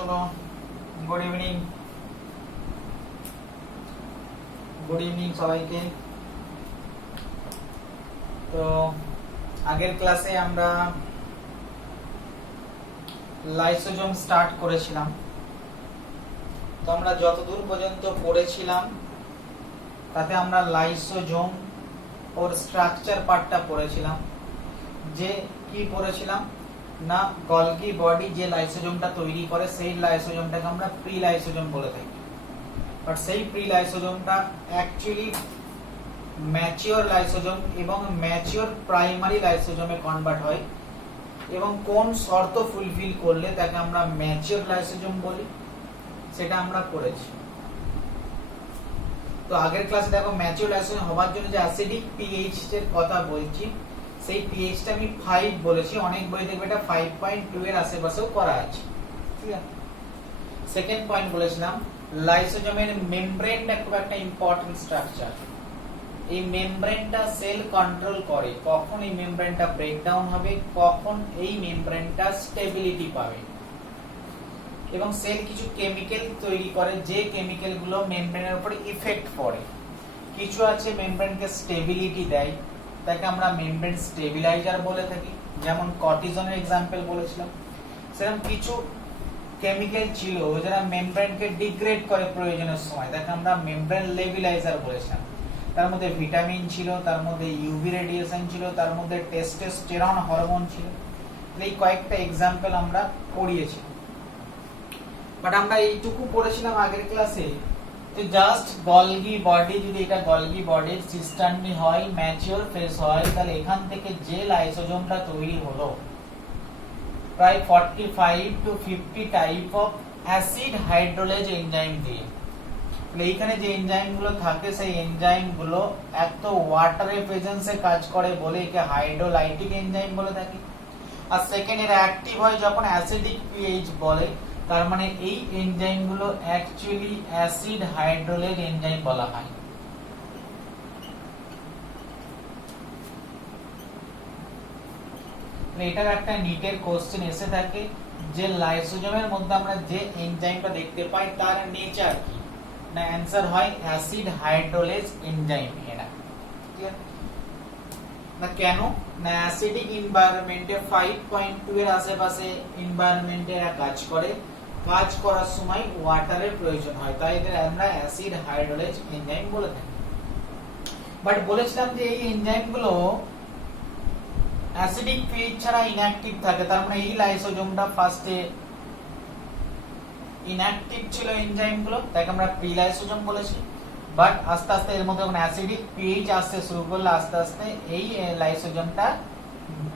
চলো good evening সবাইকে। তো আগের ক্লাসে আমরা লাইসোজোম স্টার্ট করেছিলাম। তো আমরা যতদূর পর্যন্ত পড়েছিলাম তাতে আমরা লাইসোজোম ওর স্ট্রাকচার পার্টটা পড়েছিলাম। যে কি পড়েছিলাম না, গলগি বডি যে লাইসোজোমটা তৈরি করে সেই লাইসোজোমটাকে আমরা প্রি লাইসোজোম বলে থাকি। বাট সেই প্রি লাইসোজোমটা অ্যাকচুয়ালি ম্যাচিওর লাইসোজোম এবং ম্যাচিওর প্রাইমারি লাইসোজোমে কনভার্ট হয়, এবং কোন শর্ত ফুলফিল করলে তাকে আমরা ম্যাচিওর লাইসোজোম বলি সেটা আমরা পড়েছি। তো আগের ক্লাসে দেখো ম্যাচিওর লাইসোজোম হওয়ার জন্য যে অ্যাসিডিক পিএইচ এর কথা বলছি, সেই পিএইচটা আমি 5 বলেছি। অনেক বই দেখবে এটা 5.2 এর আশেপাশেও করা আছে, ঠিক আছে। সেকেন্ড পয়েন্ট বলেছিলাম লাইসোজোমের মেমব্রেনটা খুব একটা ইম্পর্টেন্ট স্ট্রাকচার। এই মেমব্রেনটা সেল কন্ট্রোল করে কখন এই মেমব্রেনটা ব্রেকডাউন হবে, কখন এই মেমব্রেনটা স্টেবিলিটি পাবে, এবং সেল কিছু কেমিক্যাল তৈরি করে যে কেমিক্যাল গুলো মেমব্রেনের উপর ইফেক্ট পড়ে। কিছু আছে মেমব্রেনকে স্টেবিলিটি দেয়, তাকে আমরা মেমব্রেন স্টেবিলাইজার বলে থাকি, যেমন কর্টিজনের এক্সাম্পল বলেছিলাম। সেরকম কিছু কেমিক্যাল ছিল যারা মেমব্রেনকে ডিগ্রেড করে প্রয়োজনের সময়, তাকে আমরা মেমব্রেন লেবিলাইজার বলেছিলাম। তার মধ্যে ভিটামিন ছিল, তার মধ্যে ইউভি রেডিয়েশন ছিল, তার মধ্যে টেস্টোস্টেরন হরমোন ছিল। এই কয়েকটা এক্সাম্পল আমরা পড়িয়েছি। বাট আমরা এইটুকু পড়েছিলাম আগের ক্লাসে যে জাস্ট গলগি বডি, যদি এটা গলগি বডির সিস্টার্নি হয়, ম্যাচিওর ফেজ হয়, তাহলে এখান থেকে যে লাইসোজোমটা তৈরি হলো প্রায় 45 to 50 type of acid hydrolase enzyme দিয়ে। এইখানে যে এনজাইম গুলো থাকে সেই এনজাইম গুলো এক তো ওয়াটারের প্রেজেন্সে কাজ করে বলে একে হাইড্রোলাইটিক এনজাইম বলে থাকি, আর সেকেন্ড এর অ্যাক্টিভ হয় যখন অ্যাসিডিক পিএইচ বলে, তার মানে এই এনজাইম গুলো অ্যাকচুয়ালি অ্যাসিড হাইড্রোলেজ এনজাইম বলা হয়। এটার একটা নিটের কোশ্চেন এসে থাকে যে লাইসোজোমের মধ্যে আমরা যে এনজাইমটা দেখতে পাই তার নেচার কি, না অ্যানসার হয় অ্যাসিড হাইড্রোলেজ এনজাইম। এরা না কেন না অ্যাসিডিক এনভায়রনমেন্টে 5.2 এর আশেপাশে এনভায়রনমেন্টে এরা কাজ করে, কাজ করার সময় ওয়াটারের প্রয়োজন হয়, তাই এদের আমরা অ্যাসিড হাইড্রোলেজ এনজাইম বলে থাকি। বাট বলেছিলাম যে এই এনজাইমগুলো অ্যাসিডিক পিএইচ ছাড়া ইনঅ্যাকটিভ থাকে, তার মানে এই লাইসোজোমটা ফার্স্টে ইনঅ্যাকটিভ ছিল এনজাইমগুলো, তাকে আমরা প্রি লাইসোজোম বলেছি। বাট আস্তে আস্তে এর মধ্যে যখন অ্যাসিডিক পিএইচ আসতে শুরু করলো, আস্তে আস্তে এই লাইসোজোমটা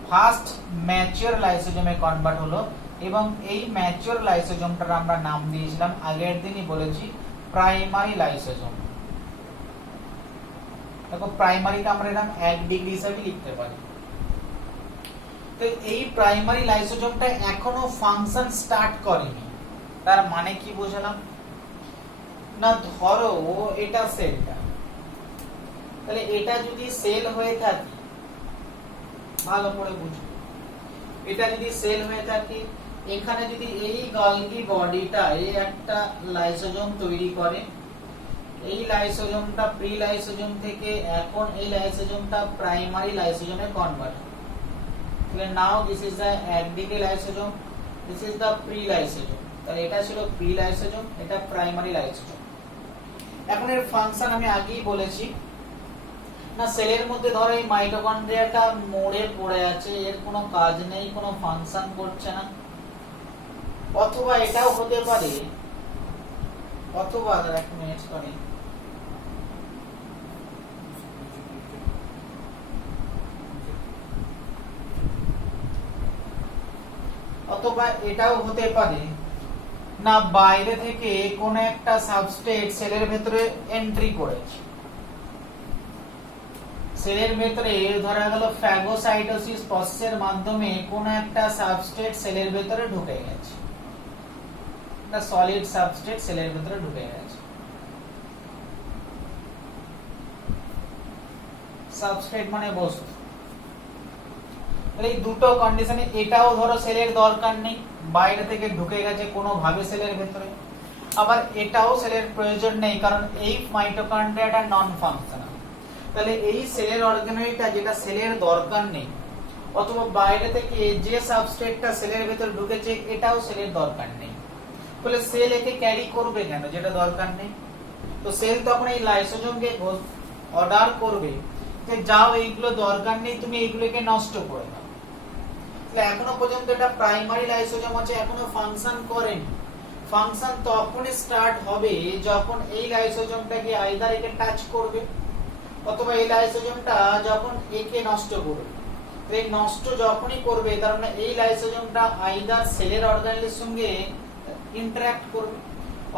ফার্স্ট ম্যাচিওর লাইসোজোমে কনভার্ট হলো, এবং এই ম্যাচিওর লাইসোজোমটার আমরা নাম দিয়েছিলাম আগের দিনই বলেছি প্রাইমারি লাইসোজোম। দেখো প্রাইমারিটা আমরা এরকম 1 ডিগ্রি হিসাবে লিখতে পারি। তো এই প্রাইমারি লাইসোজোমটা এখনো ফাংশন স্টার্ট করেনি, তার মানে কি বোঝালাম না, ধরো এটা সেলটা, তাহলে এটা যদি সেল হয়ে থাকে, ভালো করে বুঝো, এটা যদি সেল হয়ে থাকে, এখানে যদি এই গলগি বডিটা এই একটা লাইসোজোম তৈরি করে, এই লাইসোজোমটা প্রি লাইসোজোম থেকে এখন এই লাইসোজোমটা প্রাইমারি লাইসোজোমে কনভার্ট। তাহলে নাও দিস ইজ দ্য একদিকে lysosome, this is the pre lysosome. তাহলে এটা ছিল প্রি লাইসোজোম, এটা প্রাইমারি লাইসোজোম। এখন এর ফাংশন আমি আগেই বলেছি না, সেলের মধ্যে ধরো এই মাইটোকন্ড্রিয়াটা মরে পড়ে আছে, এর কোনো কাজ নেই, কোনো ফাংশন করছে না। অথবা এটাও হতে পারে, অথবা এক মিনিট করে, অথবা এটাও হতে পারে না বাইরে থেকে কোন একটা সাবস্ট্রেট সেলের ভেতরে এন্ট্রি করেছে, সেলের ভেতরে ধরা গেল ফ্যাগোসাইটোসিস প্রসেসের মাধ্যমে কোন একটা সাবস্ট্রেট সেলের ভেতরে ঢুকে গেছে, একটা সলিড সাবস্ট্রেট সেলের ভেতরে ঢুকে গেছে। সাবস্ট্রেট মানে বস্তু। তাহলে এই দুটো কন্ডিশনে এটাও ধরো সেলের দরকার নেই, বাইরে থেকে ঢুকে গেছে কোনো ভাবে সেলের ভেতরে, আবার এটাও সেলের প্রয়োজন নেই কারণ এই মাইটোকন্ড্রিয়াটা নন ফাংশনাল। তাহলে এই সেলের অর্গানেলটা যেটা সেলের দরকার নেই, অথবা বাইরে থেকে যে সাবস্ট্রেটটা সেলের ভেতর ঢুকেছে এটাও সেলের দরকার নেই, তাহলে সেল একে ক্যারি করবে কেন যেটা দরকার নেই? তো সেল তখন এই লাইসোজোমকে অর্ডার করবে যে যাও এইগুলো দরকার নেই, তুমি এইগুলোকে নষ্ট করে দাও। তাহলে এখনো পর্যন্ত এটা প্রাইমারি লাইসোজোম আছে, এখনো ফাংশন করেনি। ফাংশন তখনই স্টার্ট হবে যখন এই লাইসোজোমটাকে আইদার একে টাচ করবে অথবা এই লাইসোজোমটা যখন একে নষ্ট করবে। এই নষ্ট যখনই করবে তার মানে এই লাইসোজোমটা আইদার সেলের অর্গানেলের সঙ্গে ইন্টারঅ্যাক্ট করবে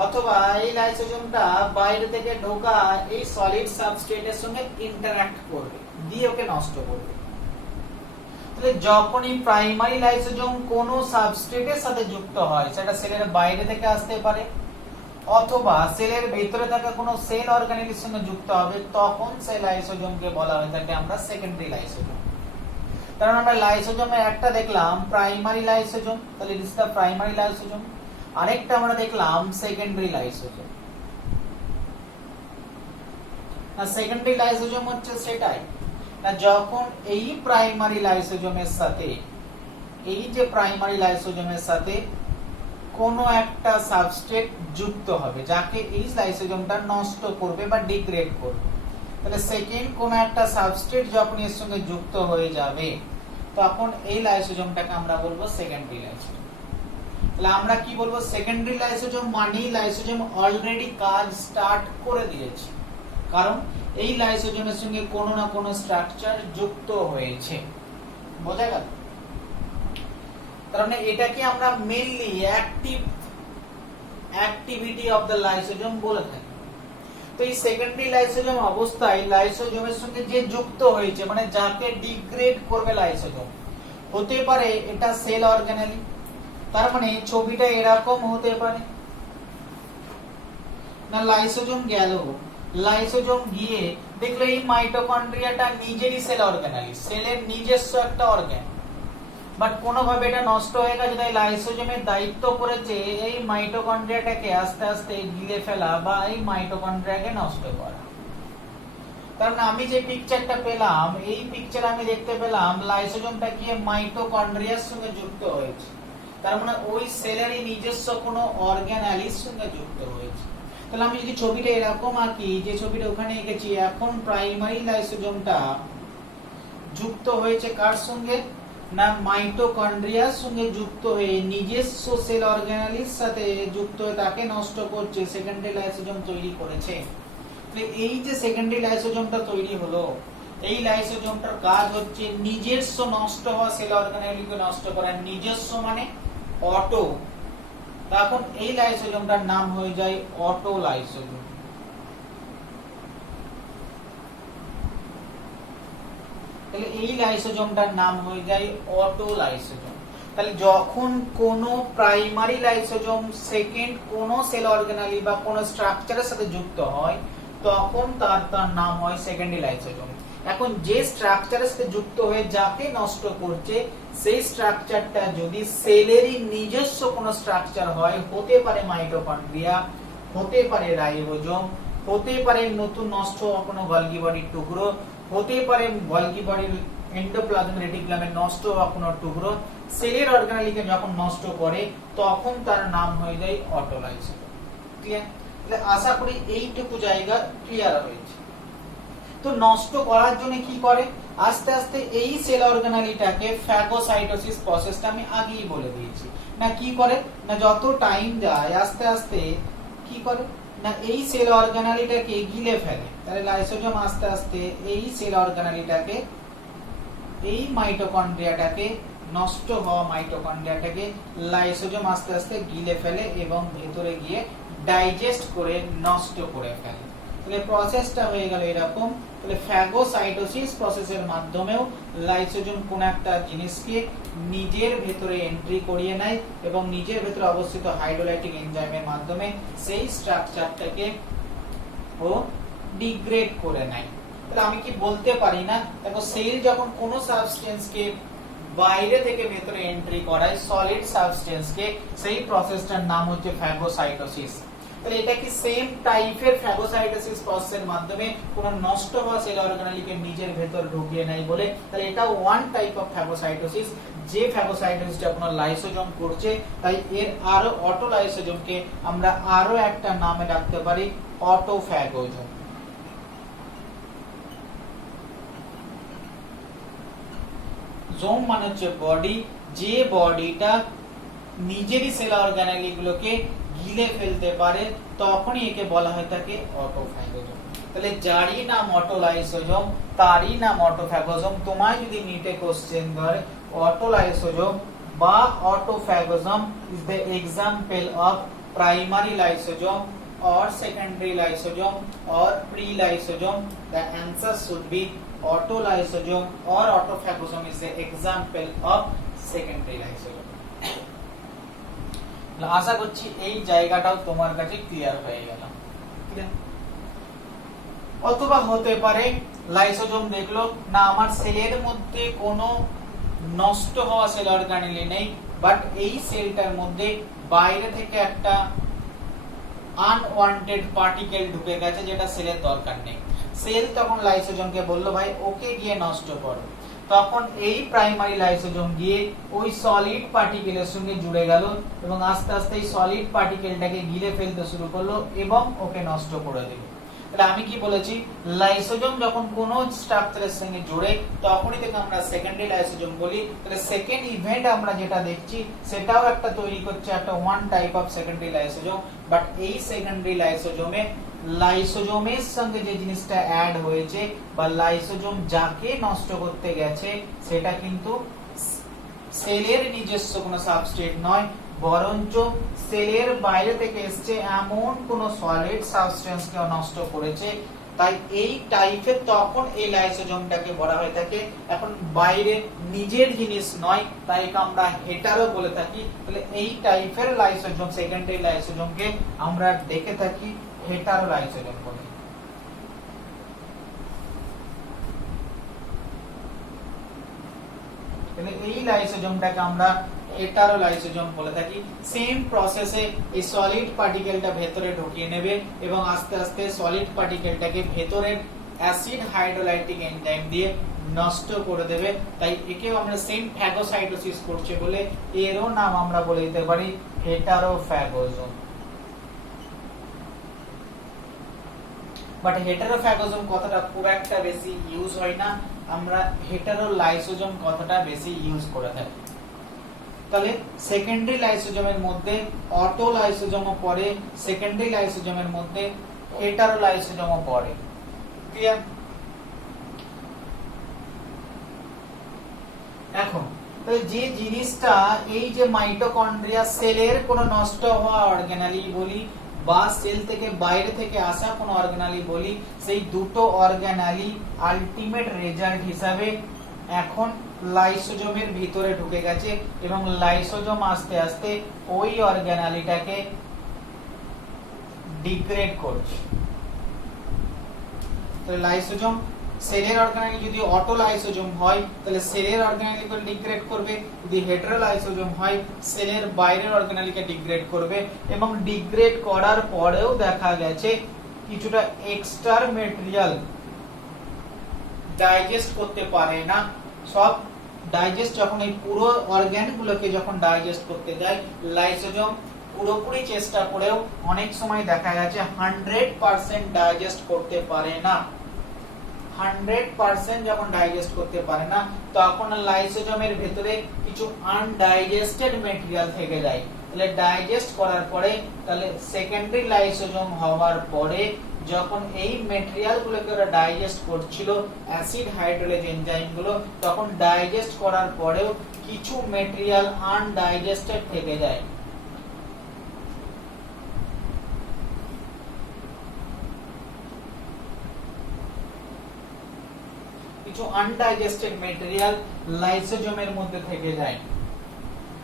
অথবা এই লাইসোজোমটা বাইরে থেকে ঢোকা এই সলিড সাবস্ট্রেটের সঙ্গে ইন্টারঅ্যাক্ট করবে, দিয়ে ওকে নষ্ট করবে। তাহলে যখনই প্রাইমারি লাইসোজোম কোন সাবস্ট্রেটের সাথে যুক্ত হয়, সেটা সেলের বাইরে থেকে আসতে পারে অথবা সেলের ভিতরে থাকা কোনো সেল অর্গানেলের সঙ্গে যুক্ত হবে, তখন সেই লাইসোজোমকে বলা হয়ে থাকে আমরা সেকেন্ডারি লাইসোজোম। কারণ আমরা লাইসোজোমে একটা দেখলাম প্রাইমারি লাইসোজোম, তাহলে it is the primary lysosome. আরেকটা আমরা দেখলাম সেকেন্ডারি লাইসোজোম। না সেকেন্ডারি লাইসোজোম হচ্ছে সেটাই না যখন এই প্রাইমারি লাইসোজোমের সাথে এই যে প্রাইমারি লাইসোজোমের সাথে কোনো একটা সাবস্ট্রেট যুক্ত হবে যাকে এই লাইসোজোমটা নষ্ট করবে বা ডিগ্রেড করবে। তাহলে সেকেন্ড কোন একটা সাবস্ট্রেট যখন এর সঙ্গে যুক্ত হয়ে যাবে তখন এই লাইসোজোমটাকে আমরা বলবো সেকেন্ডারি লাইসোজোম। তাহলে আমরা কি বলবো? সেকেন্ডারি লাইসোজোম মানে লাইসোজোম অলরেডি কাজ স্টার্ট করে দিয়েছে, কারণ এই লাইসোজোমের সঙ্গে কোনো না কোনো স্ট্রাকচার যুক্ত হয়েছে। বোঝা গেল? কারণ এটাকে আমরা mainly activity of the lysosome বলে থাকি। তো এই সেকেন্ডারি লাইসোজোম অবস্থায় লাইসোজোমের সঙ্গে যে যুক্ত হয়েছে মানে যাকে ডিগ্রেড করবে লাইসোজোম, হতে পারে এটা সেল অর্গানেলি, তার মানে ছবিটা এরকম হতে পারে না, লাইসোজোম গেল, লাইসোজোম গিয়ে দেখলো এই মাইটোকন্ড্রিয়াটা নিজেরই সেল অর্গানেলি, সেলের নিজস্ব একটা অর্গান, বাট কোনোভাবে এটা নষ্ট হয়ে গেছে, তাই লাইসোজোমের দায়িত্ব পড়েছে এই মাইটোকন্ড্রিয়াটাকে আস্তে আস্তে গিলে ফেলা বা এই মাইটোকন্ড্রিয়াকে নষ্ট করা। কারণ আমি যে পিকচারটা পেলাম, এই পিকচার আমি দেখতে পেলাম লাইসোজোমটা গিয়ে মাইটোকন্ড্রিয়ার সঙ্গে যুক্ত হয়েছে, তার মানে ওই সেলেরই নিজস্ব কোনো অর্গানেলির সঙ্গে যুক্ত হয়েছে। তাহলে আমি যদি ছবিটা এরকম আঁকি, যে ছবিটা ওখানে এঁকেছি, এখন প্রাইমারি লাইসোজোমটা যুক্ত হয়েছে কার সঙ্গে? না মাইটোকন্ড্রিয়ার সঙ্গে যুক্ত হয়ে নিজস্ব সেল অর্গানেলির সাথে যুক্ত হয়ে তাকে নষ্ট করছে, সেকেন্ডারি লাইসোজোম তৈরি করেছে। এই যে সেকেন্ডারি লাইসোজোমটা তৈরি হলো, এই লাইসোজোমটার কাজ হচ্ছে নিজস্ব নষ্ট হওয়া সেল অর্গানেলকে নষ্ট করা। নিজস্ব মানে অটো, তখন এই লাইসোজোমটার নাম হয়ে যায় অটো লাইসোজোম। তাহলে এই লাইসোজোমটার নাম হয়ে যায় অটো লাইসোজোম। তাহলে যখন কোন প্রাইমারি লাইসোজোম সেকেন্ড কোন সেল অর্গানেলি বা কোন স্ট্রাকচারের সাথে যুক্ত হয় তখন তার নাম হয় সেকেন্ডারি লাইসোজোম। এখন যে স্ট্রাকচারের সাথে যুক্ত হয়ে যাকে নষ্ট করছে সেই স্ট্রাকচারটা যদি সেলেরই নিজস্ব কোনো স্ট্রাকচার হয়, হতে পারে মাইটোকন্ড্রিয়া, হতে পারে রাইবোজোম, হতে পারে নতুন নষ্ট হওয়া কোনো গলগি বডির টুকরো, হতে পারে গলগি বডির এন্ডোপ্লাজমিক রেটিকুলামের নষ্ট হওয়া কোনো টুকরো, সেলের অর্গানেলিকে যখন নষ্ট করে তখন তার নাম হয়ে যায় অটো লাইসোজোম। ক্লিয়ার? তাহলে আশা করি এইটুকু জায়গা ক্লিয়ার হয়েছে। তো নষ্ট করার জন্য কি করে? আস্তে আস্তে এই সেল অর্গানেলিটাকে ফ্যাগোসাইটোসিস প্রসেসটা আমি আগেই বলে দিয়েছি। না কি করে? না যত টাইম যায় আস্তে আস্তে কি করে? না এই সেল অর্গানেলিটাকে গিলে ফেলে। তাহলে লাইসোজোম আস্তে আস্তে এই সেল অর্গানেলিটাকে, এই মাইটোকন্ড্রিয়াটাকে, নষ্ট হওয়া মাইটোকন্ড্রিয়াটাকে লাইসোজোম আস্তে আস্তে গিলে ফেলে এবং ভেতরে গিয়ে ডাইজেস্ট করে নষ্ট করে ফেলে। তাহলে প্রসেসটা হয়ে গেল এরকম। তাহলে ফ্যাগোসাইটোসিস প্রসেসের মাধ্যমেও লাইসোজোম কোন একটা জিনিসকে নিজের ভেতরে এন্ট্রি করিয়ে নেয় এবং নিজের ভেতরে অবস্থিত হাইড্রোলাইটিক এনজাইমের মাধ্যমে সেই স্ট্রাকচারটাকে ও ডিগ্রেড করে নেয়। তাহলে আমি কি বলতে পারি না, দেখো সেল যখন কোনো সাবস্টেন্সকে বাইরে থেকে ভেতরে এন্ট্রি করায় সলিড সাবস্টেন্সকে, সেই প্রসেসটার নাম হচ্ছে ফ্যাগোসাইটোসিস। তাহলে এটা কি সেম টাইপের ফ্যাগোসাইটোসিস প্রসেসের মাধ্যমে কোনো নষ্ট হওয়া সেল অর্গানেলকে নিজের ভেতর ঢুকিয়ে নেয় বলে, তাহলে এটা ওয়ান টাইপ অফ ফ্যাগোসাইটোসিস, যে ফ্যাগোসাইটোসিসটা আপনার লাইসোজোম করছে। তাই এর আরো অটোলাইসোজোমকে আমরা আরো একটা নামে রাখতে পারি অটোফ্যাগোজোম। জোম মানে হচ্ছে বডি, যে বডিটা নিজেরই সেল অর্গানেলগুলোকে গিলে ফেলতে পারে তখনই একে বলা হয়ে থাকে অটোফ্যাগোজোম। তাহলে যারই নাম অটোলাইসোজোম তারই নাম অটোফ্যাগোজোম। তোমায় যদি নিটে কোশ্চেন ধরে অটোলাইসোজোম বা autophagosome is the example of primary lysosome or secondary lysosome or pre-lysosome, the answer should be autolysosome or autophagosome is the example of secondary lysosome. আশা করছি এই জায়গাটাও তোমার কাছে ক্লিয়ার হয়ে গেল। অথবা হতে পারে লাইসোজোম দেখলো না আমার সেলের মধ্যে কোনো নষ্ট হওয়া সেল অর্গানেল নেই, বাট এই সেলটার মধ্যে বাইরে থেকে একটা আনওয়ান্টেড পার্টিকেল ঢুকে গেছে যেটা সেলের দরকার নেই। সেল তখন লাইসোজোমকে বলল ভাই ওকে গিয়ে নষ্ট করো, তখন এই প্রাইমারি লাইসোজোম গিয়ে ওই সলিড পার্টিকেলের সঙ্গে জুড়ে গেল এবং আস্তে আস্তে এই সলিড পার্টিকেলটাকে গিলে ফেলতে শুরু করলো এবং ওকে নষ্ট করে দিল। তাহলে আমি কি বলেছি, লাইসোজোম যখন কোন স্ট্রাকচারের সঙ্গে জুড়ে তখনই থেকে আমরা সেকেন্ডারি লাইসোজোম বলি। তাহলে সেকেন্ড ইভেন্ট আমরা যেটা দেখছি সেটাও একটা তৈরি করছে একটা one type of secondary lysosome, but এই সেকেন্ডারি লাইসোজোমে লাইসোজোমের সঙ্গে যে জিনিসটা অ্যাড হয়েছে বা লাইসোজোম যাকে নষ্ট করতে গেছে সেটা কিন্তু সেলের নিজস্ব কোনো সাবস্ট্রেট নয়, বরঞ্চ সেলের বাইরে থেকে এসছে এমন কোন সলিড সাবস্টেন্সকে নষ্ট করেছে। তাই এই টাইপের তখন এই লাইসোজোমটাকে বলা হয়ে থাকে, এখন বাইরে নিজের জিনিস নয় তাই আমরা হেটারো বলে থাকি। তাহলে এই টাইপের লাইসোজোম সেকেন্ডারি লাইসোজোমকে আমরা দেখে থাকি হেটারো লাইসোজোম বলে। তাহলে এই লাইসোজোমটাকে আমরা হেটারো লাইসোজোম বলে থাকি। সেম প্রসেসে এই সলিড পার্টিকেলটা ভেতরে ঢুকিয়ে নেবে এবং আস্তে আস্তে সলিড পার্টিকেলটাকে ভেতরের অ্যাসিড হাইড্রোলাইটিক এনজাইম দিয়ে নষ্ট করে দেবে। তাই একেও আমরা সেম ফ্যাগোসাইটোসিস করছে বলে এরও নাম আমরা বলে দিতে পারি হেটারোফ্যাগোজোম। বাট হেটারোফ্যাগোজোম কথাটা খুব একটা বেশি ইউজ হয় না, আমরা হেটারোলাইসোজোম কথাটা বেশি ইউজ করে থাকি। তাহলে সেকেন্ডারি লাইসোজোমের মধ্যে অটোলাইসোজোমও পড়ে, সেকেন্ডারি লাইসোজোমের মধ্যে হেটারোলাইসোজোমও পড়ে। ক্লিয়ার? এখন তাহলে যে জিনিসটা এই যে মাইটোকন্ড্রিয়া সেলের কোনো নষ্ট হওয়া অর্গানেলি বলি বা সেল থেকে বাইরে থেকে আসা কোনো অর্গানেলি বলি, সেই দুটো অর্গানেলি আলটিমেট রেজাল্ট হিসাবে এখন লাইসোজোমের ভিতরে ঢুকে গেছে এবং লাইসোজোম আস্তে আস্তে ওই অর্গানেলিটাকে ডিগ্রেড করছে। তাহলে লাইসোজোম সেলের অর্গানেলি যদি অটোলাইসোজোম হয় তাহলে সেলের অর্গানেলিকে ডিগ্রেড করবে, যদি হেটারোলাইসোজোম হয় সেলের বাইরের অর্গানেলিকে ডিগ্রেড করবে। এবং ডিগ্রেড করার পরেও দেখা গেছে কিছুটা এক্সট্রা ম্যাটেরিয়াল ডাইজেস্ট করতে পারে না। সব ডাইজেস্ট যখন এই পুরো অর্গানগুলোকে যখন ডাইজেস্ট করতে যায় লাইসোজোম পুরোপুরি চেষ্টা করেও অনেক সময় দেখা গেছে 100% ডাইজেস্ট করতে পারে না। 100% যখন ডাইজেস্ট করতে পারে না তখন লাইসোজোমের ভেতরে কিছু আনডাইজেস্টেড ম্যাটেরিয়াল থেকে যায়। তাহলে ডাইজেস্ট করার পরে তাহলে সেকেন্ডারি লাইসোজোম হওয়ার পরে যখন এই ম্যাটেরিয়াল গুলোকে ওরা ডাইজেস্ট করছিল অ্যাসিড হাইড্রোলেজ এনজাইম গুলো, তখন ডাইজেস্ট করার পরেও কিছু ম্যাটেরিয়াল আনডাইজেস্টেড থেকে যায়। কিছু আনডাইজেস্টেড ম্যাটেরিয়াল লাইসোজোমের মধ্যে থেকে যায়।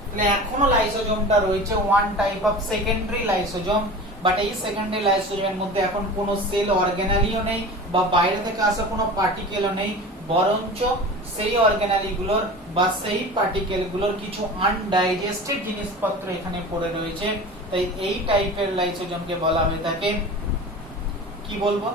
তাহলে এখনো লাইসোজোমটা রয়েছে one type of secondary lysosome, but এই সেকেন্ডারি লাইসোজোমের মধ্যে এখন কোনো সেল অর্গানেলিও নেই বা বাইরে থেকে আসা কোনো পার্টিকেলও নেই, বরঞ্চ সেই অর্গানালিগুলোর বা সেই পার্টিকেলগুলোর কিছু আনডাইজেস্টেড জিনিসপত্র এখানে পড়ে রয়েছে। তাই এই টাইপের লাইসোজোমকে বলা হয়ে থাকে, কি বলবো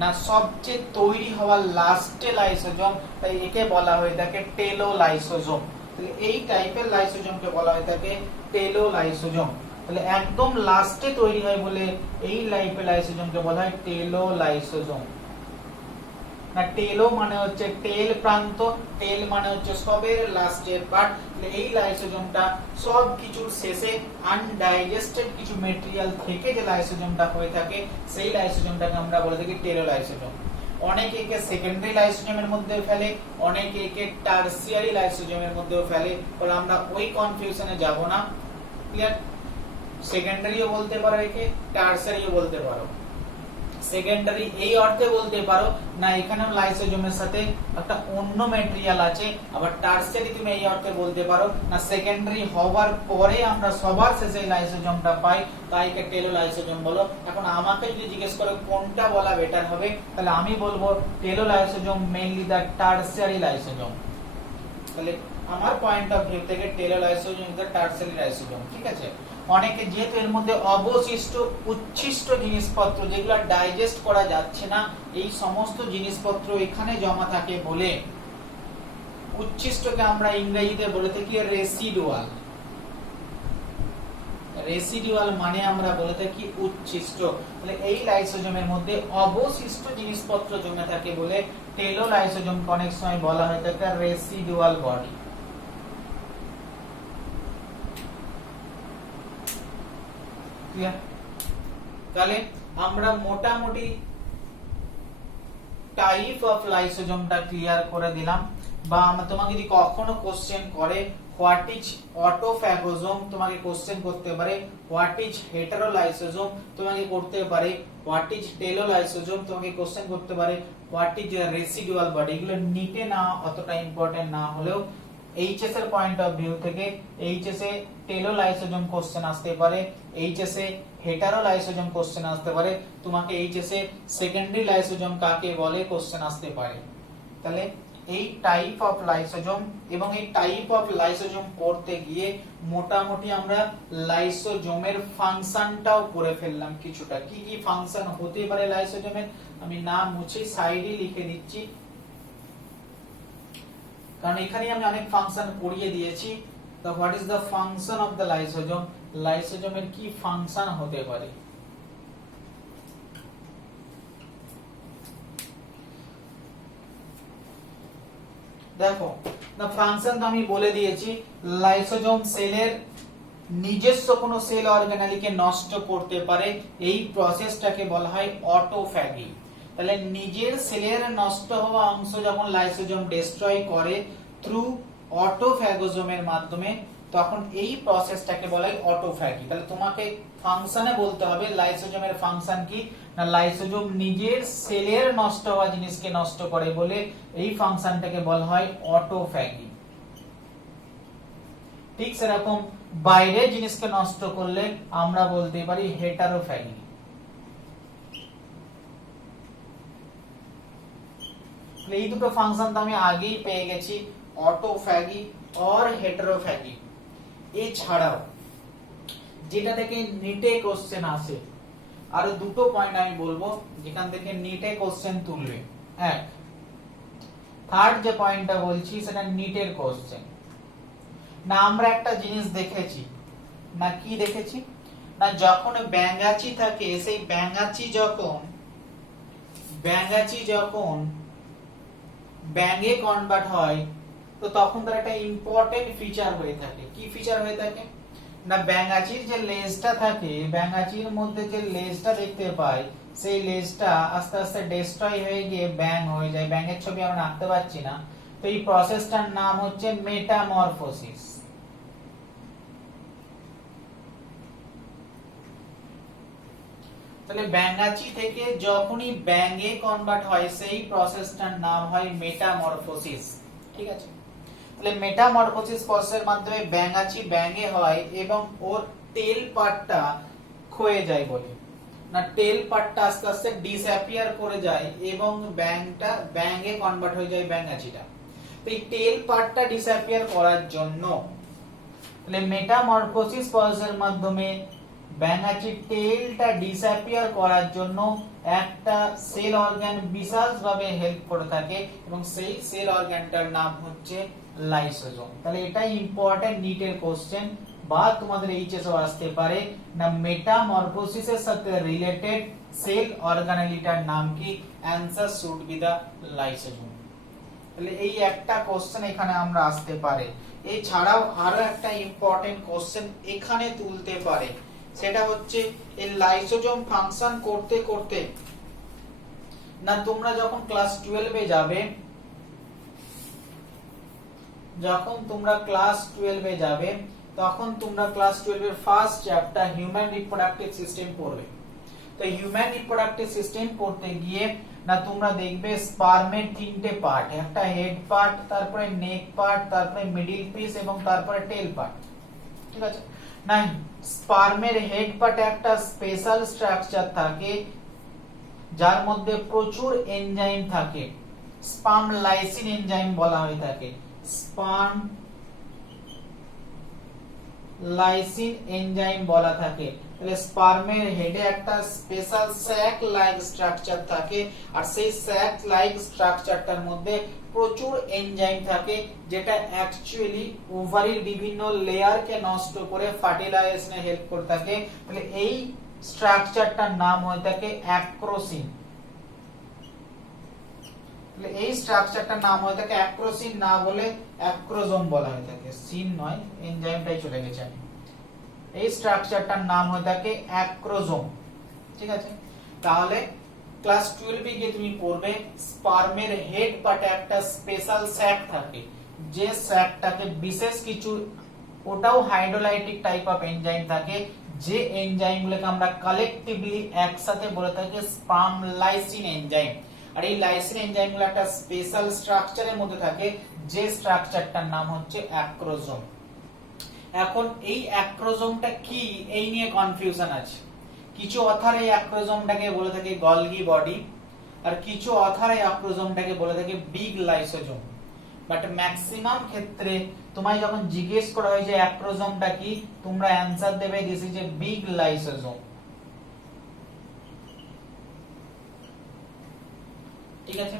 না, সবচেয়ে তৈরি হওয়ার লাস্টে লাইসোজোম, তাই একে বলা হয়ে থাকে টেলোলাইসোজোম। তাহলে এই টাইপের লাইসোজোমকে বলা হয়ে থাকে টেলোলাইসোজোম। তাহলে একদম লাস্টে তৈরি হয় বলে এই টাইপের লাইসোজোমকে বলা হয় টেলোলাইসোজোম। না, টেলো মানে হচ্ছে টেল প্রান্ত, টেল মানে হচ্ছে সবের লাস্টের পার্ট। এই লাইসোজোমটা সব কিছুর শেষে আনডাইজেস্টেড কিছু ম্যাটেরিয়াল থেকে যে লাইসোজোমটা হয়ে থাকে সেই লাইসোজোমটাকে আমরা বলে থাকি টেলোলাইসোজোম। অনেকে একে সেকেন্ডারি লাইসোজোমের মধ্যে ফেলে, অনেকে একে টারসিয়ারি লাইসোজোমের মধ্যেও ফেলে, বলে আমরা ওই কনফিউশনে যাব না। ক্লিয়ার? সেকেন্ডারিও বলতে পারো, একে টারসিয়ারিও বলতে পারো। সেকেন্ডারি এই অর্থে বলতে পারো না এখানেও লাইসোজোমের সাথে একটা অন্য ম্যাটেরিয়াল আছে, আবার টারসিয়ারি তুমি এই অর্থে বলতে পারো না সেকেন্ডারি হওয়ার পরে আমরা সবার শেষে লাইসোজোমটা পাই, তাই একে টেলোলাইসোজোম বলো। এখন আমাকে যদি জিজ্ঞেস করো কোনটা বলা বেটার হবে, তাহলে আমি বলবো টেলোলাইসোজোম মেইনলি দা টারসিয়ারি লাইসোজোম। তাহলে আমার পয়েন্ট অফ ভিউ থেকে টেলোলাইসোজোম ইজ দা টারসিয়ারি লাইসোজোম। ঠিক আছে? অনেকে যেহেতু এর মধ্যে অবশিষ্ট উচ্ছিষ্ট জিনিসপত্র যেগুলো ডাইজেস্ট করা যাচ্ছে না, এই সমস্ত জিনিসপত্র এখানে জমা থাকে বলে উচ্ছিষ্টকে আমরা ইংরেজিতে বলে থাকি রেসিডুয়াল। রেসিডুয়াল মানে আমরা বলে থাকি উচ্ছিষ্ট। তাহলে এই লাইসোজোমের মধ্যে অবশিষ্ট জিনিসপত্র জমে থাকে বলে টেলোলাইসোজোম অনেক সময় বলা হয় থাকে রেসিডুয়াল বডি। তাহলে আমরা মোটামুটি টাইপ অফ লাইসোজোমটা ক্লিয়ার করে দিলাম। বা আমরা তোমাকে যদি কখনো কোশ্চেন করে হোয়াট ইজ অটোফ্যাগোজোম, তোমাকে কোশ্চেন করতে পারে হোয়াট ইজ হেটারোলাইসোজোম, তোমাকে করতে পারে হোয়াট ইজ টেলোলাইসোজোম, তোমাকে কোশ্চেন করতে পারে হোয়াট ইজ রেসিডুয়াল বডি। এগুলো নিটে না অতটা ইম্পর্টেন্ট না হলেও এইচএস এর পয়েন্ট অফ ভিউ থেকে এইচএস এ টেলোলাইসোজোম কোশ্চেন আসতে পারে, এইচএস এ হেটারোলাইসোজোম কোশ্চেন আসতে পারে, তোমাকে এইচএস এ সেকেন্ডারি লাইসোজোম কাকে বলে কোশ্চেন আসতে পারে। তাহলে এই টাইপ অফ লাইসোজোম এবং এই টাইপ অফ লাইসোজোম করতে গিয়ে মোটামুটি আমরা লাইসোজোমের ফাংশনটাও করে ফেললাম কিছুটা। কি কি ফাংশন হতে পারে লাইসোজোমের আমি না মুছে সাইডে লিখে দিচ্ছি, কারণ এখানে আমি অনেক ফাংশন পড়িয়ে দিয়েছি। তো what is the function of the lysosome, লাইসোজোমের কি ফাংশন হতে পারে। দেখো দ্য ফাংশন তো আমি বলে দিয়েছি, লাইসোজোম সেলের নিজস্ব কোনো সেল অর্গানালিকে নষ্ট করতে পারে, এই প্রসেসটাকে বলা হয় অটোফ্যাগি। তাহলে নিজের সেলের নষ্ট হওয়া অংশ যখন লাইসোজোম ডিস্ট্রয় করে থ্রু অটোফ্যাগোজোমের মাধ্যমে, তখন এই প্রসেসটাকে বলা হয় অটোফ্যাগি। তাহলে তোমাকে ফাংশনে বলতে হবে লাইসোজোমের ফাংশন কি না, লাইসোজোম নিজের সেলের নষ্ট হওয়া জিনিসকে নষ্ট করে বলে এই ফাংশনটাকে বলা হয় অটোফ্যাগি। ঠিক সেরকম বাইরের জিনিসকে নষ্ট করলে আমরা বলতে পারি হেটারোফ্যাগি। এই দুটো ফাংশন তো আমি আগেই পেয়ে গেছি, অটোফ্যাগি আর হেটারোফ্যাগি। এছাড়াও যেটা থেকে নিটে কোশ্চেন আসে, আরো দুটো পয়েন্ট আমি বলবো যেখান থেকে নিটে কোশ্চেন তুলবে। এক, থার্ড যে পয়েন্টটা বলছি সেটা নিটের কোশ্চেন। না আমরা একটা জিনিস দেখেছি, না কি দেখেছি না, যখন ব্যাঙাচি থাকে সেই ব্যাঙাচি যখন ব্যাঙে কনভার্ট হয় তো তখন তার একটা ইম্পর্টেন্ট ফিচার হয়ে থাকে। কি ফিচার হয়ে থাকে না, ব্যাঙাচির যে লেজটা থাকে, ব্যাঙাচির মধ্যে যে লেজটা দেখতে পাই সেই লেজটা আস্তে আস্তে ডিস্ট্রয় হয়ে গিয়ে ব্যাঙ হয়ে যায়। ব্যাঙের ছবি আমরা আঁকতে পারছি না, তো এই প্রসেসটার নাম হচ্ছে মেটামরফোসিস। তাহলে ব্যাঙাচি থেকে যখনই ব্যাঙে কনভার্ট হয় সেই প্রসেসটার নাম হয় মেটামরফোসিস। ঠিক আছে? তাহলে মেটামরফোসিস প্রসেসের মাধ্যমে ব্যাঙাচি ব্যাঙে হয় এবং ওর টেল পার্টটা ক্ষয়ে যায় বলে। না টেল পার্টটা আস্তে আস্তে ডিসঅ্যাপিয়ার করে যায় এবং ব্যাঙে কনভার্ট হয়ে যায় ব্যাঙাচিটা। তো এই টেল পার্টটা ডিসঅ্যাপিয়ার করার জন্য তাহলে মেটামরফোসিস প্রসেসের মাধ্যমে ব্যাঙাচির টেলটা ডিসঅ্যাপিয়ার করার জন্য একটা সেল অর্গান বিশেষভাবে হেল্প করে থাকে এবং সেই সেল অর্গানটার নাম হচ্ছে লাইসোজোম। তাহলে এটাই ইম্পর্টেন্ট নিটের কোশ্চেন বা তোমাদের এইচএসও আসতে পারে না মেটামরফোসিসের সাথে রিলেটেড সেল অর্গানেলিটার নাম কি? Answer should be the lysosome. তাহলে এই একটা কোশ্চেন এখানে আমরা আসতে পারে। এছাড়াও আরো একটা ইম্পর্টেন্ট কোশ্চেন এখানে তুলতে পারে, সেটা হচ্ছে এই লাইসোজোম ফাংশন করতে করতে না তোমরা যখন ক্লাস 12 এ যাবে, যখন তোমরা ক্লাস 12 এ যাবে তখন তোমরা ক্লাস 12 এর first chapter human reproductive system পড়বে। তো হিউম্যান রিপ্রোডাক্টিভ সিস্টেম পড়তে গিয়ে না তোমরা দেখবে স্পার্মের তিনটে পার্ট, একটা হেড পার্ট, তারপরে নেক পার্ট, তারপরে মিডল পিস এবং তারপরে টেল পার্ট। ঠিক আছে না? স্পার্মের হেড পার্টে একটা স্পেশাল স্ট্রাকচার থাকে যার মধ্যে প্রচুর এনজাইম থাকে, স্পার্ম লাইসিন এনজাইম বলা হয়ে থাকে। স্পার্ম লাইসিন এনজাইম বলা থাকে। তাহলে স্পার্মের হেডে একটা স্পেশাল স্যাক লাইক স্ট্রাকচার থাকে আর সেই স্যাক লাইক স্ট্রাকচারটার মধ্যে প্রচুর এনজাইম থাকে যেটা অ্যাকচুয়ালি ওভারির বিভিন্ন লেয়ারকে নষ্ট করে ফার্টিলাইজেশনে হেল্প করে থাকে। তাহলে এই স্ট্রাকচারটার নাম হয়ে থাকে অ্যাক্রোসিন। তাহলে এই স্ট্রাকচারটার নাম হয়ে থাকে অ্যাক্রোসিন, না বলে অ্যাক্রোজোম বলা হয়ে থাকে। সিন নয়, এনজাইমটাই চলে গেছে। এই স্ট্রাকচারটার নাম হয়ে থাকে অ্যাক্রোজোম। ঠিক আছে? তাহলে ক্লাস 12 এ গিয়ে তুমি পড়বে স্পার্মের হেড পার্টে একটা স্পেশাল স্যাক থাকে, যে স্যাকটাকে বিশেষ কিছু, ওটাও হাইড্রোলাইটিক টাইপ অফ এনজাইম থাকে, যে এনজাইমগুলোকে আমরা কালেক্টিভলি একসাথে বলে থাকি স্পার্ম লাইসিন এনজাইম। আর এই লাইসিন এনজাইমগুলো একটা স্পেশাল স্ট্রাকচারের মধ্যে থাকে, যে স্ট্রাকচারটার নাম হচ্ছে অ্যাক্রোজোম। এখন এই অ্যাক্রোজোমটা কি, এই নিয়ে কনফিউশন আছে। কিছু অথর এই অ্যাক্রোজোমটাকে বলে থাকে গলগি বডি, আর কিছু অথর এই অ্যাক্রোজোমটাকে বলে থাকে বিগ লাইসোজোম। বাট ম্যাক্সিমাম ক্ষেত্রে তোমায় যখন জিজ্ঞেস করা হয় যে অ্যাক্রোজোমটা কি, তোমরা অ্যানসার দেবে this is a big lysosome. ঠিক আছে?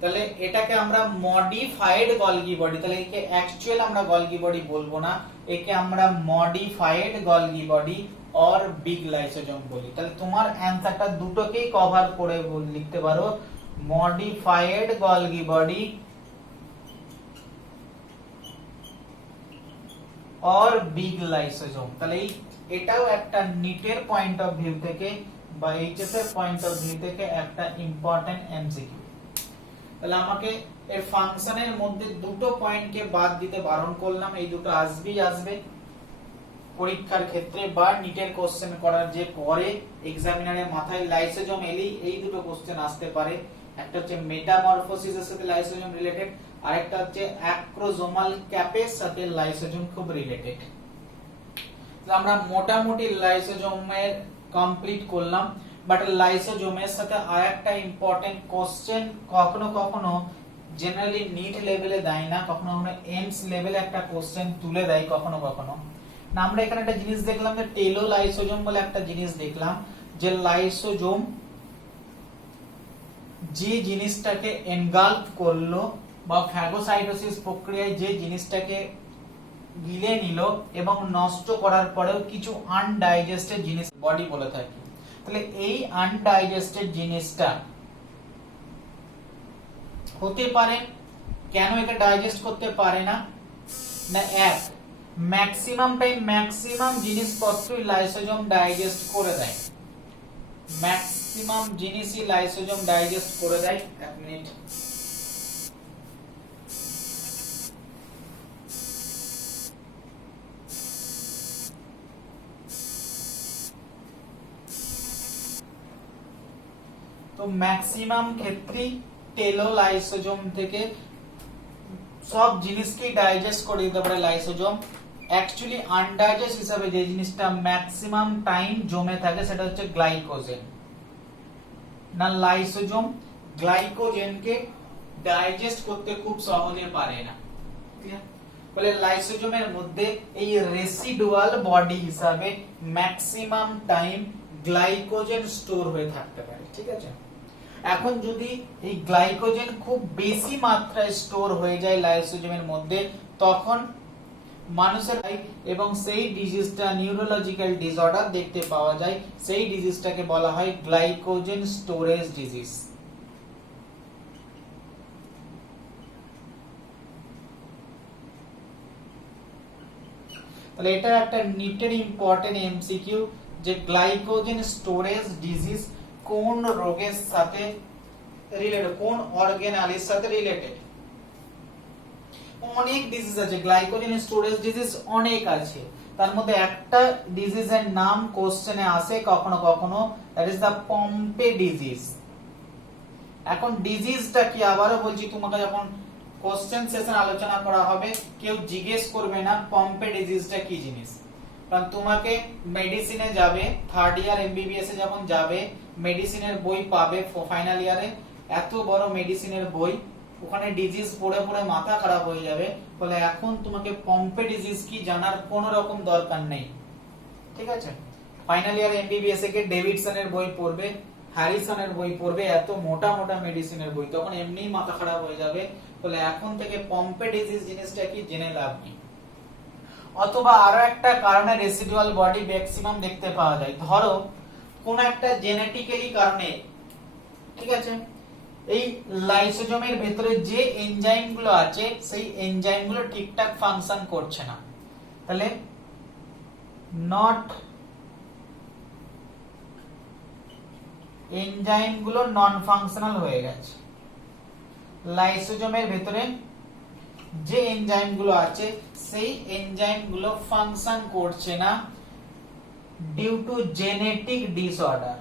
তাহলে এটাকে আমরা মডিফাইড গলগি বডি, তাহলে একে অ্যাকচুয়াল আমরা গলগি বডি বলবো না, একে আমরা modified Golgi body or big lysosome বলি। তাহলে তোমার অ্যানসারটা দুটোকেই কভার করে লিখতে পারো, modified Golgi body or big lysosome. তাহলে এটাও একটা নিটের পয়েন্ট অফ ভিউ থেকে বা এইচএস এর পয়েন্ট অফ ভিউ থেকে একটা ইম্পর্টেন্ট এমসিকিউ। তাহলে আমাকে এর ফাংশনের মধ্যে দুটো পয়েন্টকে বাদ দিতে বারণ করলাম, এই দুটো আসবেই আসবে পরীক্ষার ক্ষেত্রে বা নিটের কোশ্চেন করার যে পরে এক্সামিনারের মাথায় লাইসোজোম এলেই এই দুটো কোশ্চেন আসতে পারে। একটা হচ্ছে মেটামরফোসিসের সাথে লাইসোজোম রিলেটেড, আর একটা হচ্ছে অ্যাক্রোজোমাল ক্যাপের সাথে লাইসোজোম খুব রিলেটেড। আমরা মোটামুটি লাইসোজোমের কমপ্লিট করলাম, বাট লাইসোজোমের সাথে আরেকটা ইম্পর্টেন্ট কোশ্চেন কখনো কখনো জেনারেলি নিট লেভেলে দেয় না, কখনো কখনো এমস লেভেলে একটা কোশ্চেন তুলে দেয় কখনো কখনো। না আমরা এখানে একটা জিনিস দেখলাম যে টেলোলাইসোজোম বলে একটা জিনিস দেখলাম, যে লাইসোজোম যে জিনিসটাকে এনগালফ করলো বা ফ্যাগোসাইটোসিস প্রক্রিয়ায় যে জিনিসটাকে গিলে নিল এবং নষ্ট করার পরেও কিছু আনডাইজেস্টেড জিনিস বডি বলে থাকি। তাহলে এই আনডাইজেস্টেড জিনিসটা হতে পারে, কেন এটা ডাইজেস্ট করতে পারে না? না এক ম্যাক্সিমাম টাইম ম্যাক্সিমাম জিনিসপত্রই লাইসোজোম ডাইজেস্ট করে দেয়, ম্যাক্সিমাম জিনিসই লাইসোজোম ডাইজেস্ট করে দেয়। এক মিনিট, তো ম্যাক্সিমাম ক্ষেত্রেই টেলোলাইসোজোম থেকে সব জিনিসকে ডাইজেস্ট করে দিতে পারে লাইসোজোম। অ্যাকচুয়ালি আনডাইজেস্ট হিসাবে যে জিনিসটা ম্যাক্সিমাম টাইম জমে থাকে সেটা হচ্ছে গ্লাইকোজেন না লাইসোজোম গ্লাইকোজেনকে ডাইজেস্ট করতে খুব সহজে পারে না। বলে লাইসোজোমের মধ্যে এই রেসিডুয়াল বডি হিসাবে ম্যাক্সিমাম টাইম গ্লাইকোজেন স্টোর হয়ে থাকতে পারে। ঠিক আছে, এখন যদি এই গ্লাইকোজেন খুব বেশি মাত্রায় স্টোর হয়ে যায় লাইসোজোমের মধ্যে, তখন মানুষের এবং সেই ডিজিজটা নিউরোলজিক্যাল ডিসঅর্ডার দেখতে পাওয়া যায়। সেই ডিজিজটাকে বলা হয় গ্লাইকোজেন স্টোরেজ ডিজিজ। তাহলে এটা একটা নিটের ইম্পর্টেন্ট এমসিকিউ যে গ্লাইকোজেন স্টোরেজ ডিজিজ কোন রোগের সাথে রিলেটেড, কোন অর্গানালির সাথে রিলেটেড। অনেক ডিজিজ আছে, গ্লাইকোজেন স্টোরেজ ডিজিজ অনেক আছে, তার মধ্যে একটা ডিজিজের নাম কোশ্চেনে আসে কখনো কখনো, that is the Pompe disease. এখন ডিজিজটা কি আবারও বলছি, তোমাকে যখন কোশ্চেন সেশন আলোচনা করা হবে কেউ জিজ্ঞেস করবে না পম্পে ডিজিজটা কি জিনিস, কারণ তোমাকে মেডিসিনে যাবে, থার্ড ইয়ার এমবিবিএস এ যখন যাবে মেডিসিনের বই পাবে ফাইনাল ইয়ারে, এত বড় মেডিসিনের বই, ওখানে ডিজিজ পড়ে পড়ে মাথা খারাপ হয়ে যাবে। বলে এখন তোমাকে পম্পে ডিজিজ কি জানার কোনো রকম দরকার নেই। ঠিক আছে, ফাইনাল ইয়ার এমবিবিএস এ ডেভিডসনের বই পড়বে, হ্যারিসনের বই পড়বে, এত মোটা মোটা মেডিসিনের বই, তখন এমনিই মাথা খারাপ হয়ে যাবে। বলে এখন থেকে পম্পে ডিজিজ জিনিসটা কি জেনে লাভ নেই। অথবা আরো একটা কারণে রেসিডুয়াল বডি ম্যাক্সিমাম দেখতে পাওয়া যায়, ধরো কোন একটা জেনেটিক্যালি কারণে, ঠিক আছে, এই লাইসোজোমের ভেতরে যে এনজাইম গুলো আছে সেই এনজাইম গুলো ঠিকঠাক ফাংশন করছে না, তাহলে নট এনজাইম গুলো নন ফাংশনাল হয়ে গেছে। লাইসোজোমের ভেতরে যে এনজাইম গুলো আছে সেই এনজাইম গুলো ফাংশন করছে না ডিউ টু জেনেটিক ডিসঅর্ডার।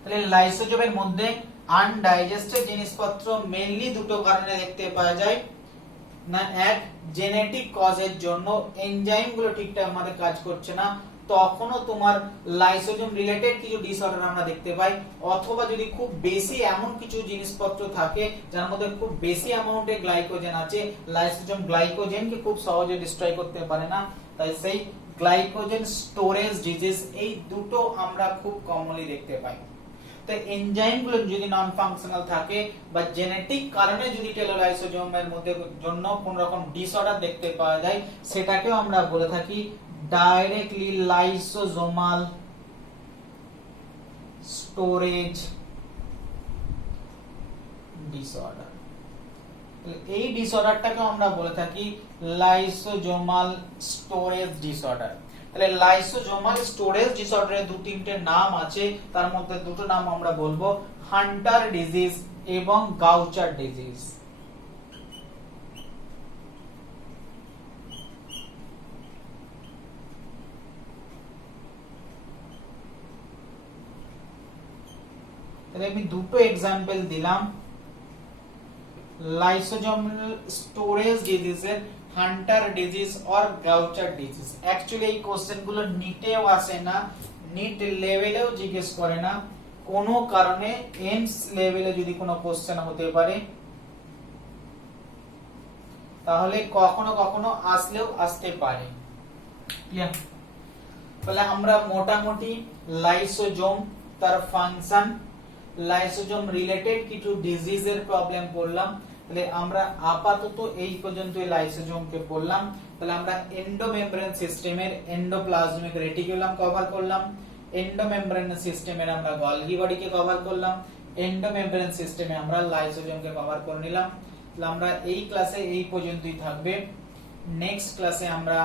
তাহলে লাইসোজোমের মধ্যে আনডাইজেস্টেড জিনিসপত্র মেইনলি দুটো কারণে দেখতে পাওয়া যায়, না এক জেনেটিক কজের জন্য এনজাইম গুলো ঠিকঠাক আমাদের কাজ করছে না, তখনও তোমার লাইসোজোম রিলেটেড কিছু ডিসঅর্ডার আমরা দেখতে পাই। অথবা যদি খুব বেশি এমন কিছু জিনিসপত্র থাকে যার মধ্যে খুব বেশি অ্যামাউন্টে গ্লাইকোজেন আছে, লাইসোজোম গ্লাইকোজেনকে খুব সহজে ডিস্ট্রয় করতে পারে না, তাই সেই গ্লাইকোজেন স্টোরেজ ডিজিজ, এই দুটো আমরা খুব কমনলি দেখতে পাই। তো এনজাইম গুলো যদি নন ফাংশনাল থাকে বা জেনেটিক কারণে যদি টেলোলাইসোজোমের মধ্যে জন্য কোন রকম ডিসঅর্ডার দেখতে পাওয়া যায়, সেটাকেও আমরা বলে থাকি ডাইরেক্টলি লাইসোজোমাল স্টোরেজ ডিসঅর্ডার। এই ডিসঅর্ডারটাকে আমরা বলে থাকি লাইসোজোমাল স্টোরেজ ডিসঅর্ডার। তাহলে লাইসোজোমাল স্টোরেজ ডিসঅর্ডারের দু তিনটে নাম আছে, তার মধ্যে দুটো নাম আমরা বলবো, হান্টার ডিজিজ এবং গাউচার ডিজিজ। তাহলে আমি দুটো एग्जांपल দিলাম লাইসোজোমাল স্টোরেজ ডিজিজের, হান্টার ডিজিজ আর গাউচার ডিজিজ। অ্যাকচুয়ালি এই কোশ্চেন গুলো নিটেও আসে না, নিট লেভেলেও জিজ্ঞেস করে না, কোনো কারণে এমস লেভেলে যদি কোনো কোশ্চেন হতে পারে তাহলে কখনো কখনো আসলেও আসতে পারে। ক্লিয়ার? তাহলে আমরা মোটামুটি লাইসোজোম, তার ফাংশন, লাইসোজোম রিলেটেড কিছু ডিজিজের প্রবলেম পড়লাম। তাহলে আমরা আপাতত এই পর্যন্ত লাইসোজোমকে পড়লাম। তাহলে আমরা এন্ডোমেমব্রেন সিস্টেমের এন্ডোপ্লাজমিক রেটিকুলাম কভার করলাম, এন্ডোমেমব্রেন সিস্টেমের আমরা গলগি বডিকে কভার করলাম, এন্ডোমেমব্রেন সিস্টেমে আমরা লাইসোজোমকে কভার করে নিলাম। তাহলে আমরা এই ক্লাসে এই পর্যন্তই থাকবে। নেক্সট ক্লাসে আমরা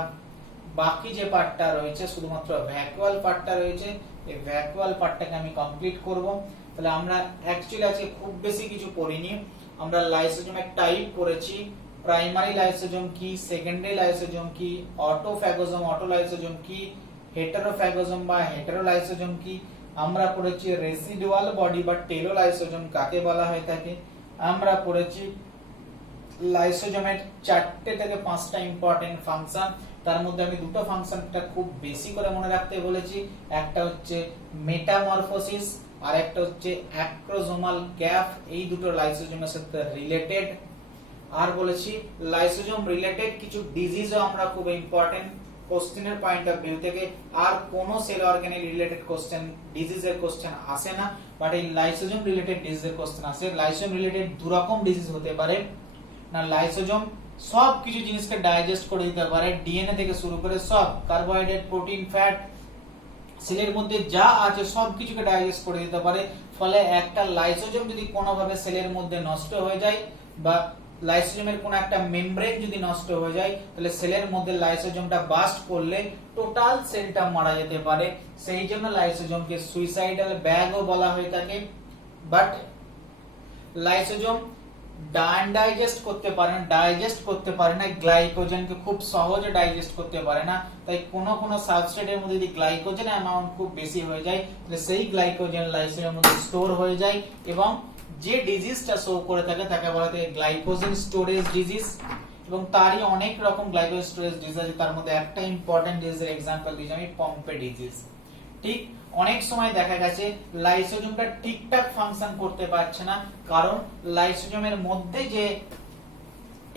বাকি যে পার্টটা রয়েছে, শুধুমাত্র ভ্যাকুয়াল পার্টটা রয়েছে, এই ভ্যাকুয়াল পার্টটাকে আমি কমপ্লিট করব। তাহলে আমরা অ্যাকচুয়ালি আজকে খুব বেশি কিছু পড়িনি, আমরা লাইসোজোমের টাইপ পড়েছি, প্রাইমারি লাইসোজোম কি, সেকেন্ডারি লাইসোজোম কি, অটোফ্যাগোজোম অটোলাইসোজোম কি, হেটারোফ্যাগোজোম বা হেটারোলাইসোজোম কি, আমরা পড়েছি রেসিডুয়াল বডি বা টেলোলাইসোজোম কাকে বলা হয়ে থাকে, আমরা পড়েছি লাইসোজোমের 4টে থেকে 5টা ইম্পর্টেন্ট ফাংশন, তার মধ্যে আমি দুটো ফাংশনটা খুব বেশি করে মনে রাখতে বলেছি। একটা হচ্ছে মেটামরফোসিস আর একটা হচ্ছে অ্যাক্রোজোমাল গ্যাপ, এই দুটো লাইসোজোমের সাথে রিলেটেড। আর বলেছি লাইসোজোম রিলেটেড কিছু ডিজিজও আমরা খুব ইম্পর্টেন্ট কোশ্চেনের পয়েন্ট অফ ভিউ থেকে, আর কোন সেল অর্গানের রিলেটেড কোশ্চেন ডিজিজের কোশ্চেন আসে না, বাট এই লাইসোজোম রিলেটেড ডিজিজের কোশ্চেন আসে। লাইসোজোম রিলেটেড দু রকম ডিজিজ হতে পারে না, লাইসোজোম সব কিছু জিনিসকে ডাইজেস্ট করে দিতে পারে, ডিএনএ থেকে শুরু করে সব কার্বোহাইড্রেট, প্রোটিন, ফ্যাট, সেলের মধ্যে যা আছে সব কিছুকে ডাইজেস্ট করে দিতে পারে। ফলে একটা লাইসোজোম যদি কোনোভাবে সেলের মধ্যে নষ্ট হয়ে যায় বা লাইসোজোমের কোন একটা মেমব্রেন যদি নষ্ট হয়ে যায়, তাহলে সেলের মধ্যে লাইসোজোমটা বাস্ট করলে টোটাল সেলটা মারা যেতে পারে। সেই জন্য লাইসোজোমকে সুইসাইডাল ব্যাগও বলা হয়ে থাকে। বাট লাইসোজোম ডাইজেস্ট করতে পারে না গ্লাইকোজেনকে, খুব সহজে ডাইজেস্ট করতে পারে না। তাই কোন সাবস্ট্রেটের মধ্যে যদি গ্লাইকোজেন অ্যামাউন্ট খুব বেশি হয়ে যায়, তাহলে সেই গ্লাইকোজেন লাইসোজোমের মধ্যে স্টোর হয়ে যায় এবং যে ডিজিজটা শো করে থাকে তাকে বলা হয় গ্লাইকোজেন স্টোরেজ ডিজিজ। এবং তারই অনেক রকম গ্লাইকোজেন স্টোরেজ ডিজিজ আছে, তার মধ্যে একটা ইম্পর্টেন্ট ডিজিজের এক্সাম্পল দিয়েছি আমি, পম্পে ডিজিজ। ঠিক অনেক সময় দেখা গেছে লাইসোজোমটা ঠিকঠাক ফাংশন করতে পারছে না, কারণ লাইসোজোমের মধ্যে যে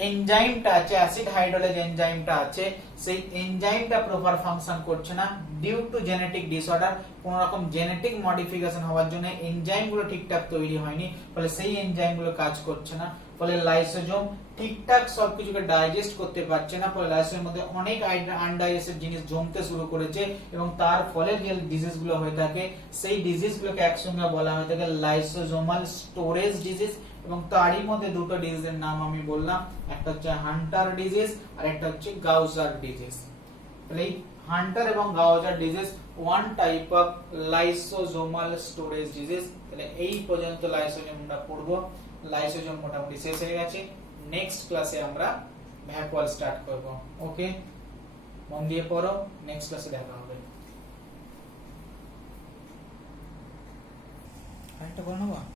এনজাইমটা আছে, অ্যাসিড হাইড্রোলেজ এনজাইমটা আছে, সেই এনজাইমটা প্রপার ফাংশন করছে না ডিউ টু জেনেটিক ডিসঅর্ডার। কোন রকম জেনেটিক মডিফিকেশন হওয়ার জন্য এনজাইমগুলো ঠিকঠাক তৈরি হয়নি, ফলে সেই এনজাইমগুলো কাজ করছে না, ফলে লাইসোজোম ঠিকঠাক সবকিছুকে ডাইজেস্ট করতে পারছে না। ফলে লাইসোজোমের মধ্যে অনেক আনডাইজেস্টেড জিনিস জমতে শুরু করেছে এবং তার ফলে যে ডিজিজগুলো হয়ে থাকে সেই ডিজিজগুলোকে একসঙ্গে বলা হয়ে থাকে লাইসোজোমাল স্টোরেজ ডিজিজ। এবং তারই মধ্যে দুটো ডিজিজের নাম আমি বললাম, একটা হচ্ছে হান্টার ডিজিজ আর একটা হচ্ছে গাউজার ডিজিজ। তাহলে এই হান্টার এবং Gaucher disease one type of lysosomal storage disease. তাহলে এই পর্যন্ত লাইসোজোম আমরা পড়বো। লাইসোজোম মোটামুটি শেষ হয়ে গেছে। নেক্সট ক্লাসে আমরা ভ্যাকুয়াল স্টার্ট করব। ওকে, মন দিয়ে পড়ো, নেক্সট ক্লাসে দেখা হবে। আরেকটা বলো না।